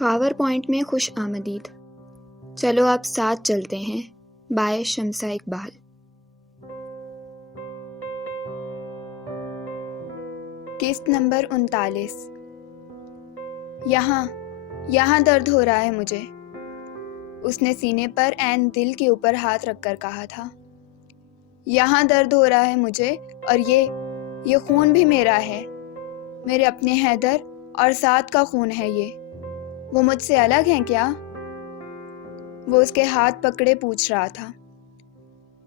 Khawar point میں خوش آمدید. چلو آپ ساتھ چلتے ہیں. بائے شمسہ اقبال. قسط نمبر 39. یہاں درد ہو رہا ہے مجھے. اس نے سینے پر عین دل کے اوپر ہاتھ رکھ کر کہا تھا. یہاں درد ہو رہا ہے مجھے، اور یہ خون بھی میرا ہے، میرے اپنے حیدر اور سعد کا خون ہے یہ. وہ مجھ سے الگ ہیں کیا؟ وہ اس کے ہاتھ پکڑے پوچھ رہا تھا.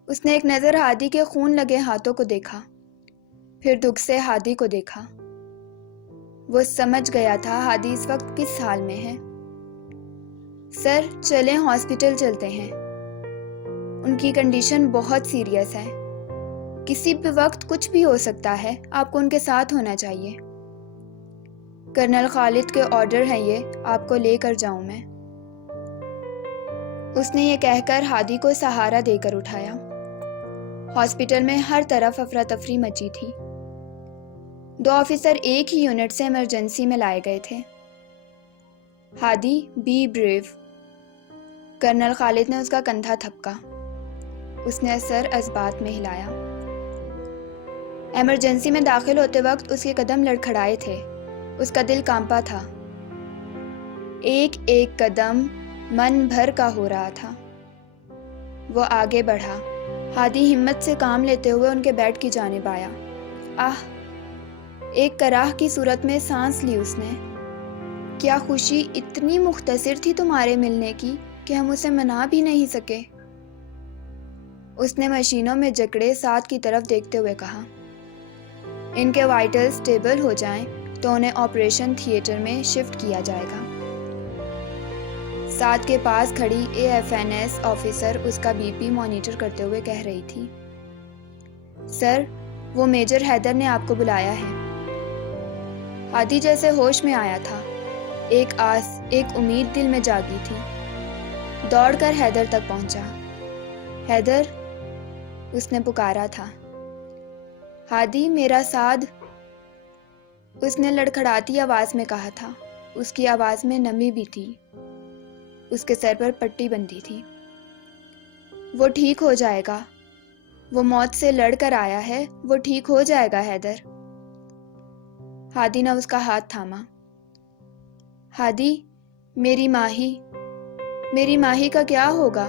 اس نے ایک نظر ہادی کے خون لگے ہاتھوں کو دیکھا، پھر دکھ سے ہادی کو دیکھا. وہ سمجھ گیا تھا ہادی اس وقت کس حال میں ہے. سر چلیں ہاسپٹل چلتے ہیں، ان کی کنڈیشن بہت سیریس ہے، کسی بھی وقت کچھ بھی ہو سکتا ہے، آپ کو ان کے ساتھ ہونا چاہیے. کرنل خالد کے آرڈر ہیں یہ، آپ کو لے کر جاؤں میں. اس نے یہ کہہ کر ہادی کو سہارا دے کر اٹھایا. ہاسپٹل میں ہر طرف افراتفری مچی تھی. 2 آفیسر ایک ہی یونٹ سے ایمرجنسی میں لائے گئے تھے. ہادی بی بریو. کرنل خالد نے اس کا کندھا تھپکا. اس نے سر اثبات میں ہلایا. ایمرجنسی میں داخل ہوتے وقت اس کے قدم لڑکھڑائے تھے، اس کا دل کانپا تھا. ایک ایک قدم من بھر کا ہو رہا تھا. وہ آگے بڑھا. ہادی ہمت سے کام لیتے ہوئے ان کے بیڈ کی جانب آیا. آہ! ایک کراہ کی صورت میں سانس لی اس نے. کیا خوشی اتنی مختصر تھی تمہارے ملنے کی کہ ہم اسے منا بھی نہیں سکے. اس نے مشینوں میں جکڑے سعد کی طرف دیکھتے ہوئے کہا. ان کے وائٹل سٹیبل ہو جائیں تو انہیں آپریشن تھیٹر میں شفٹ کیا جائے گا. سعد کے پاس کھڑی AFNS آفیسر اس کا BP مانیٹر کرتے ہوئے کہہ رہی تھی. سر وہ میجر حیدر نے آپ کو بلایا ہے. ہادی جیسے ہوش میں آیا تھا. ایک آس، ایک امید دل میں جاگی تھی. دوڑ کر حیدر تک پہنچا. حیدر، اس نے پکارا تھا. ہادی میرا سعد، اس نے لڑکھڑاتی آواز میں کہا تھا. اس کی آواز میں نمی بھی تھی. اس کے سر پر پٹی بندھی تھی. وہ ٹھیک ہو جائے گا، وہ موت سے لڑ کر آیا ہے، وہ ٹھیک ہو جائے گا حیدر. ہادی نے اس کا ہاتھ تھاما. ہادی، میری ماہی کا کیا ہوگا؟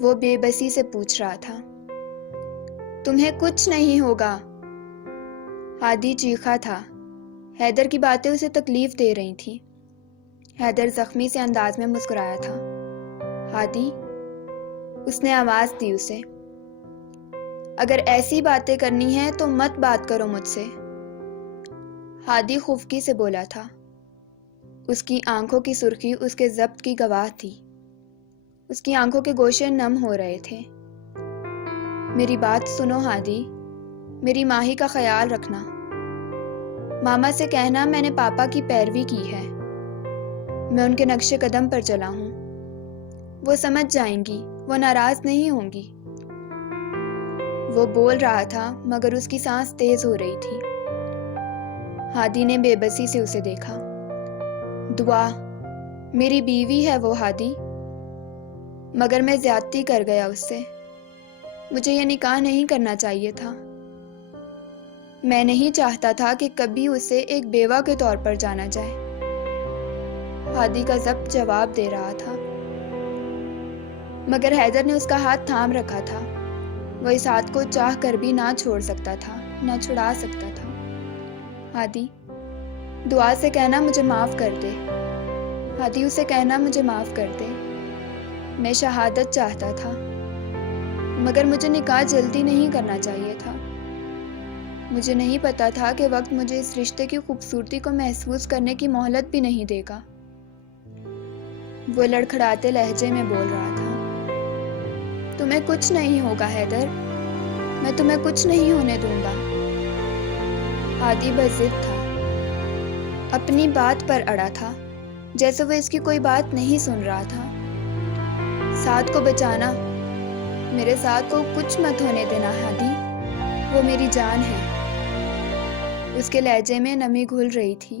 وہ بے بسی سے پوچھ رہا تھا. تمہیں کچھ نہیں ہوگا. ہادی چیخا تھا. حیدر کی باتیں اسے تکلیف دے رہی تھیں. حیدر زخمی سے انداز میں مسکرایا تھا. ہادی، اس نے آواز دی اسے. اگر ایسی باتیں کرنی ہیں تو مت بات کرو مجھ سے. ہادی خفگی سے بولا تھا. اس کی آنکھوں کی سرخی اس کے ضبط کی گواہ تھی. اس کی آنکھوں کے گوشے نم ہو رہے تھے. میری بات سنو ہادی، میری ماہی کا خیال رکھنا. ماما سے کہنا میں نے پاپا کی پیروی کی ہے، میں ان کے نقش قدم پر چلا ہوں. وہ سمجھ جائیں گی، وہ ناراض نہیں ہوں گی. وہ بول رہا تھا مگر اس کی سانس تیز ہو رہی تھی. ہادی نے بے بسی سے اسے دیکھا. دعا، میری بیوی ہے وہ ہادی، مگر میں زیادتی کر گیا اس سے. مجھے یہ نکاح نہیں کرنا چاہیے تھا. میں نہیں چاہتا تھا کہ کبھی اسے ایک بیوہ کے طور پر جانا جائے. ہادی کا ضبط جواب دے رہا تھا، مگر حیدر نے اس کا ہاتھ تھام رکھا تھا. وہ اس ہاتھ کو چاہ کر بھی نہ چھوڑ سکتا تھا، نہ چھڑا سکتا تھا. ہادی، دعا سے کہنا مجھے معاف کر دے. ہادی، اسے کہنا مجھے معاف کر دے. میں شہادت چاہتا تھا، مگر مجھے نکاح جلدی نہیں کرنا چاہیے تھا. مجھے نہیں پتا تھا کہ وقت مجھے اس رشتے کی خوبصورتی کو محسوس کرنے کی مہلت بھی نہیں دے گا. وہ لڑکھڑاتے لہجے میں بول رہا تھا. تمہیں کچھ نہیں ہوگا حیدر، میں تمہیں کچھ نہیں ہونے دوں گا. ہادی بضد تھا، اپنی بات پر اڑا تھا، جیسے وہ اس کی کوئی بات نہیں سن رہا تھا. سعد کو بچانا، میرے ساتھ کو کچھ مت ہونے دینا ہادی، وہ میری جان ہے. اس کے لہجے میں نمی گھل رہی تھی.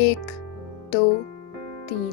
1, 2, 3,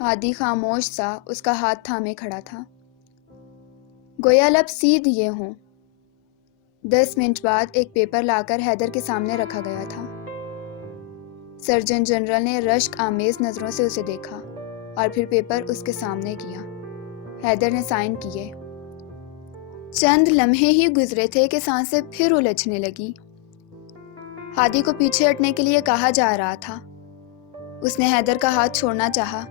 ہادی خاموش سا اس کا ہاتھ تھامے کھڑا تھا، گویا لب سی دیے ہوں۔ 10 منٹ بعد ایک پیپر لا کر حیدر کے سامنے رکھا گیا تھا۔ سرجن جنرل نے رشک آمیز نظروں سے اسے دیکھا اور پھر پیپر اس کے سامنے کیا۔ حیدر نے سائن کیے۔ چند لمحے ہی گزرے تھے کہ سانسیں پھر الجھنے لگی۔ ہادی کو پیچھے ہٹنے کے لیے کہا جا رہا تھا۔ اس نے حیدر کا ہاتھ چھوڑنا چاہا۔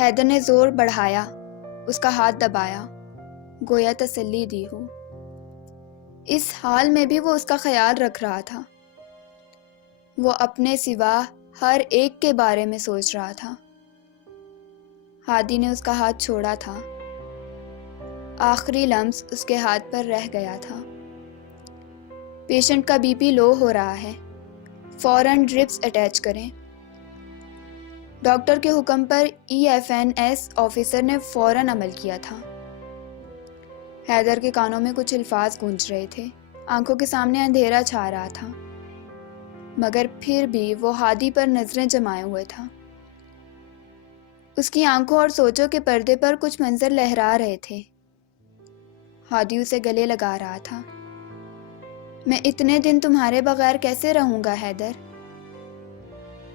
حیدر نے زور بڑھایا، اس کا ہاتھ دبایا، گویا تسلی دی ہو۔ اس حال میں بھی وہ اس کا خیال رکھ رہا تھا۔ وہ اپنے سوا ہر ایک کے بارے میں سوچ رہا تھا۔ ہادی نے اس کا ہاتھ چھوڑا تھا۔ آخری لمس اس کے ہاتھ پر رہ گیا تھا۔ پیشنٹ کا بی پی لو ہو رہا ہے، فوراً ڈرپس اٹیچ کریں۔ ڈاکٹر کے حکم پر EFNS آفیسر نے فوراً عمل کیا تھا۔ حیدر کے کانوں میں کچھ الفاظ گونج رہے تھے، آنکھوں کے سامنے اندھیرا چھا رہا تھا، مگر پھر بھی وہ ہادی پر نظریں جمائے ہوئے تھا۔ اس کی آنکھوں اور سوچوں کے پردے پر کچھ منظر لہرا رہے تھے۔ ہادی اسے گلے لگا رہا تھا۔ میں اتنے دن تمہارے بغیر کیسے رہوں گا حیدر؟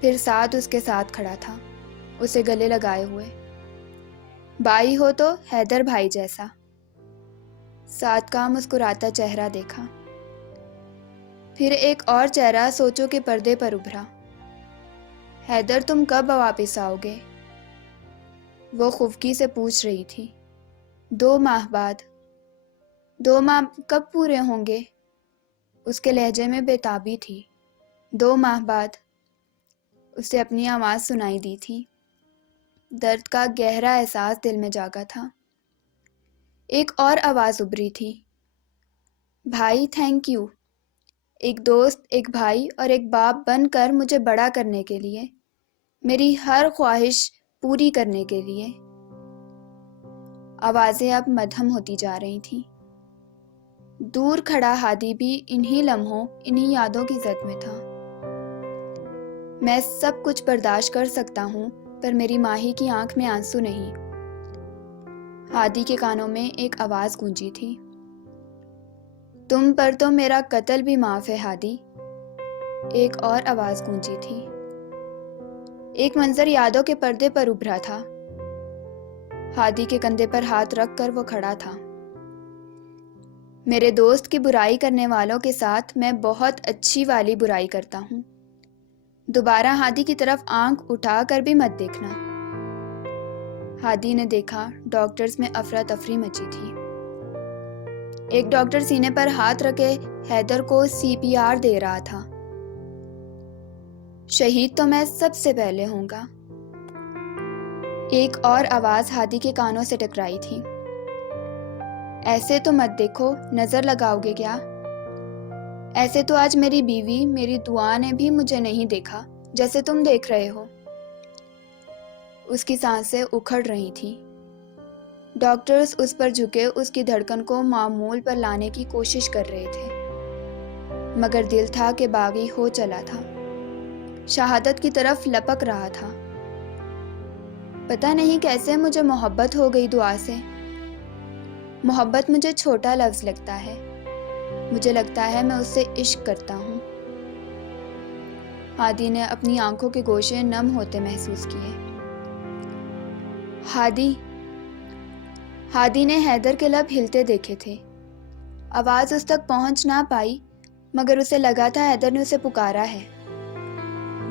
پھر سعد اس کے ساتھ کھڑا تھا، اسے گلے لگائے ہوئے۔ بھائی ہو تو حیدر بھائی جیسا۔ سعد کا مسکراتا چہرہ دیکھا، پھر ایک اور چہرہ سوچوں کے پردے پر ابھرا۔ حیدر تم کب واپس آؤ گے؟ وہ خفگی سے پوچھ رہی تھی۔ 2 ماہ بعد۔ 2 ماہ کب پورے ہوں گے؟ اس کے لہجے میں بےتابی تھی۔ 2 ماہ بعد، اسے اپنی آواز سنائی دی تھی۔ درد کا گہرا احساس دل میں جاگا تھا۔ ایک اور آواز ابھری تھی، بھائی تھینک یو، ایک دوست، ایک بھائی اور ایک باپ بن کر مجھے بڑا کرنے کے لیے، میری ہر خواہش پوری کرنے کے لیے۔ آوازیں اب مدھم ہوتی جا رہی تھیں۔ دور کھڑا ہادی بھی انہی لمحوں، انہی یادوں کی زد میں تھا۔ میں سب کچھ برداشت کر سکتا ہوں، پر میری ماہی کی آنکھ میں آنسو نہیں۔ ہادی کے کانوں میں ایک آواز گونجی تھی، تم پر تو میرا قتل بھی معاف ہے ہادی۔ ایک اور آواز گونجی تھی۔ ایک منظر یادوں کے پردے پر ابھرا تھا۔ ہادی کے کندھے پر ہاتھ رکھ کر وہ کھڑا تھا۔ میرے دوست کی برائی کرنے والوں کے ساتھ میں بہت اچھی والی برائی کرتا ہوں۔ دوبارہ ہادی کی طرف آنکھ اٹھا کر بھی مت دیکھنا۔ ہادی نے دیکھا، ڈاکٹرز میں افراتفری مچی تھی۔ ایک ڈاکٹر سینے پر ہاتھ رکھے حیدر کو CPR دے رہا تھا۔ شہید تو میں سب سے پہلے ہوں گا۔ ایک اور آواز ہادی کے کانوں سے ٹکرائی تھی، ایسے تو مت دیکھو، نظر لگاؤ گے کیا؟ ایسے تو آج میری بیوی، میری دعا نے بھی مجھے نہیں دیکھا جیسے تم دیکھ رہے ہو۔ اس کی سانسیں اکھڑ رہی تھیں۔ ڈاکٹرز اس پر جھکے اس کی دھڑکن کو معمول پر لانے کی کوشش کر رہے تھے، مگر دل تھا کہ باغی ہو چلا تھا، شہادت کی طرف لپک رہا تھا۔ پتہ نہیں کیسے مجھے محبت ہو گئی دعا سے۔ محبت مجھے چھوٹا لفظ لگتا ہے، مجھے لگتا ہے میں اس سے عشق کرتا ہوں۔ ہادی نے اپنی آنکھوں کے گوشے نم ہوتے محسوس کیے۔ ہادی نے حیدر کے لب ہلتے دیکھے تھے۔ آواز اس تک پہنچ نہ پائی، مگر اسے لگا تھا حیدر نے اسے پکارا ہے۔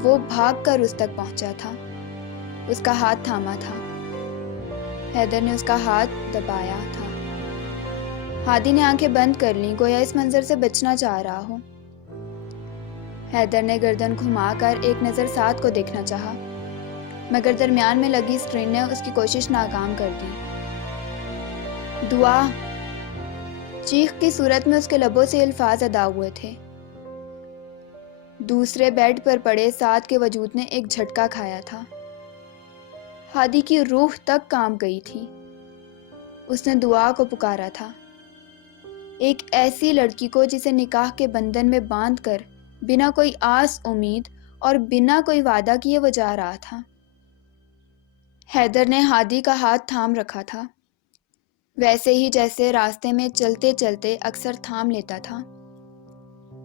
وہ بھاگ کر اس تک پہنچا تھا، اس کا ہاتھ تھاما تھا۔ حیدر نے اس کا ہاتھ دبایا تھا۔ ہادی نے آنکھیں بند کر لیں، گویا اس منظر سے بچنا چاہ رہا ہو۔ حیدر نے گردن گھما کر ایک نظر سعد کو دیکھنا چاہا، مگر درمیان میں لگی اسکرین نے اس کی کوشش ناکام کر دی۔ دعا! چیخ کی صورت میں اس کے لبوں سے الفاظ ادا ہوئے تھے۔ دوسرے بیڈ پر پڑے سعد کے وجود نے ایک جھٹکا کھایا تھا۔ ہادی کی روح تک کانپ گئی تھی۔ اس نے دعا کو پکارا تھا، ایک ایسی لڑکی کو جسے نکاح کے بندھن میں باندھ کر بنا کوئی آس امید اور بنا کوئی وعدہ کیے وہ جا رہا تھا۔ حیدر نے ہادی کا ہاتھ تھام رکھا تھا، ویسے ہی جیسے راستے میں چلتے چلتے اکثر تھام لیتا تھا،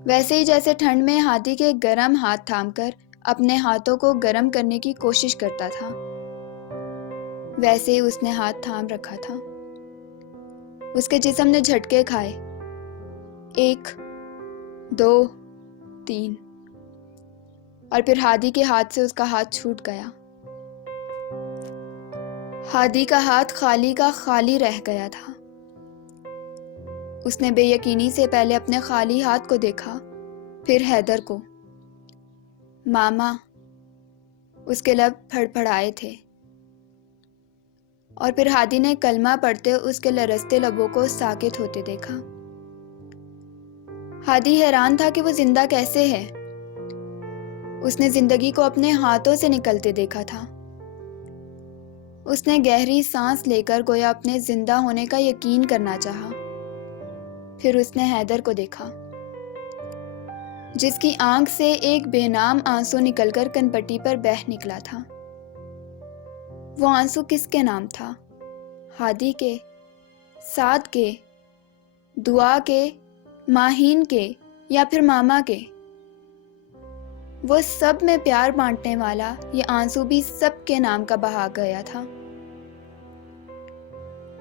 ویسے ہی جیسے ٹھنڈ میں ہادی کے گرم ہاتھ تھام کر اپنے ہاتھوں کو گرم کرنے کی کوشش کرتا تھا، ویسے ہی اس نے ہاتھ تھام رکھا تھا۔ اس کے جسم نے جھٹکے کھائے، 1 2 3، اور پھر ہادی کے ہاتھ سے اس کا ہاتھ چھوٹ گیا۔ ہادی کا ہاتھ خالی کا خالی رہ گیا تھا۔ اس نے بے یقینی سے پہلے اپنے خالی ہاتھ کو دیکھا، پھر حیدر کو۔ ماما، اس کے لب پھڑپھڑائے تھے، اور پھر ہادی نے کلمہ پڑھتے اس کے لرزتے لبوں کو ساکت ہوتے دیکھا۔ ہادی حیران تھا کہ وہ زندہ کیسے ہے۔ اس نے زندگی کو اپنے ہاتھوں سے نکلتے دیکھا تھا۔ اس نے گہری سانس لے کر گویا اپنے زندہ ہونے کا یقین کرنا چاہا۔ پھر اس نے حیدر کو دیکھا، جس کی آنکھ سے ایک بے نام آنسو نکل کر کنپٹی پر بہہ نکلا تھا۔ وہ آنسو کس کے نام تھا؟ ہادی کے، سعد کے، دعا کے، ماہین کے، یا پھر ماما کے؟ وہ سب میں پیار بانٹنے والا یہ آنسو بھی سب کے نام کا بہا گیا تھا۔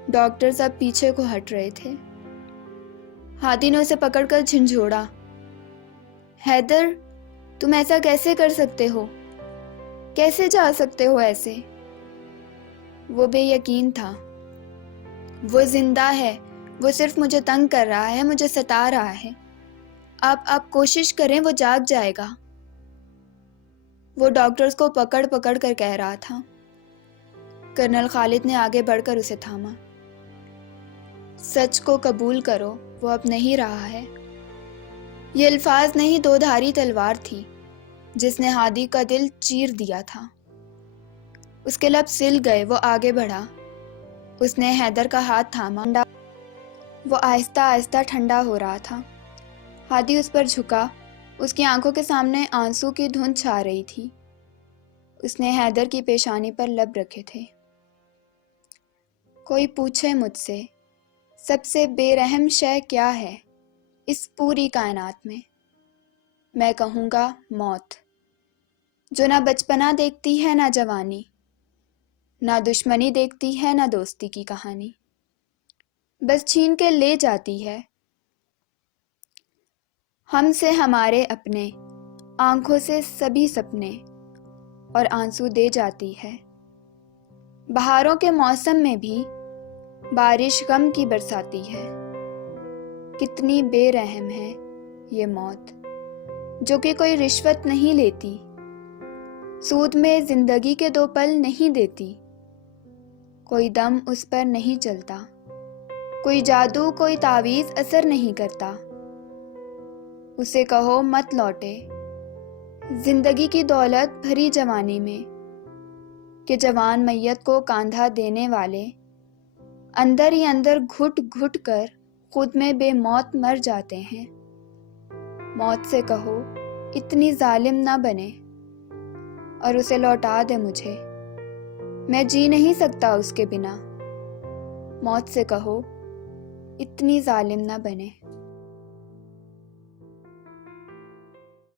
ڈاکٹر سب پیچھے کو ہٹ رہے تھے۔ ہادی نے اسے پکڑ کر جھنجھوڑا، حیدر، تم ایسا کیسے کر سکتے ہو؟ کیسے جا سکتے ہو ایسے؟ وہ بے یقین تھا۔ وہ زندہ ہے، وہ صرف مجھے تنگ کر رہا ہے، مجھے ستا رہا ہے۔ آپ کوشش کریں، وہ جاگ جائے گا۔ وہ ڈاکٹرز کو پکڑ پکڑ کر کہہ رہا تھا۔ کرنل خالد نے آگے بڑھ کر اسے تھاما۔ سچ کو قبول کرو، وہ اب نہیں رہا ہے۔ یہ الفاظ نہیں، 2 دھاری تلوار تھی جس نے ہادی کا دل چیر دیا تھا۔ اس کے لب سل گئے، وہ آگے بڑھا۔ اس نے حیدر کا ہاتھ تھاما، وہ آہستہ آہستہ ٹھنڈا ہو رہا تھا۔ ہادی اس پر جھکا، اس کی آنکھوں کے سامنے آنسو کی دھند چھا رہی تھی۔ اس نے حیدر کی پیشانی پر لب رکھے تھے۔ کوئی پوچھے مجھ سے، سب سے بے رحم شے کیا ہے اس پوری کائنات میں کہوں گا موت، جو نہ بچپنا دیکھتی ہے نہ جوانی، نہ دشمنی دیکھتی ہے نہ دوستی کی کہانی، بس چھین کے لے جاتی ہے ہم سے ہمارے اپنے، آنکھوں سے سبھی سپنے، اور آنسو دے جاتی ہے بہاروں کے موسم میں بھی، بارش غم کی برساتی ہے۔ کتنی بے رحم ہے یہ موت، جو کہ کوئی رشوت نہیں لیتی، سود میں زندگی کے 2 پل نہیں دیتی، کوئی دم اس پر نہیں چلتا، کوئی جادو کوئی تعویذ اثر نہیں کرتا۔ اسے کہو مت لوٹے زندگی کی دولت بھری جوانی میں، کہ جوان میت کو کاندھا دینے والے اندر ہی اندر گھٹ گھٹ کر خود میں بے موت مر جاتے ہیں۔ موت سے کہو اتنی ظالم نہ بنے، اور اسے لوٹا دے مجھے، میں جی نہیں سکتا اس کے بنا۔ موت سے کہو اتنی ظالم نہ بنے۔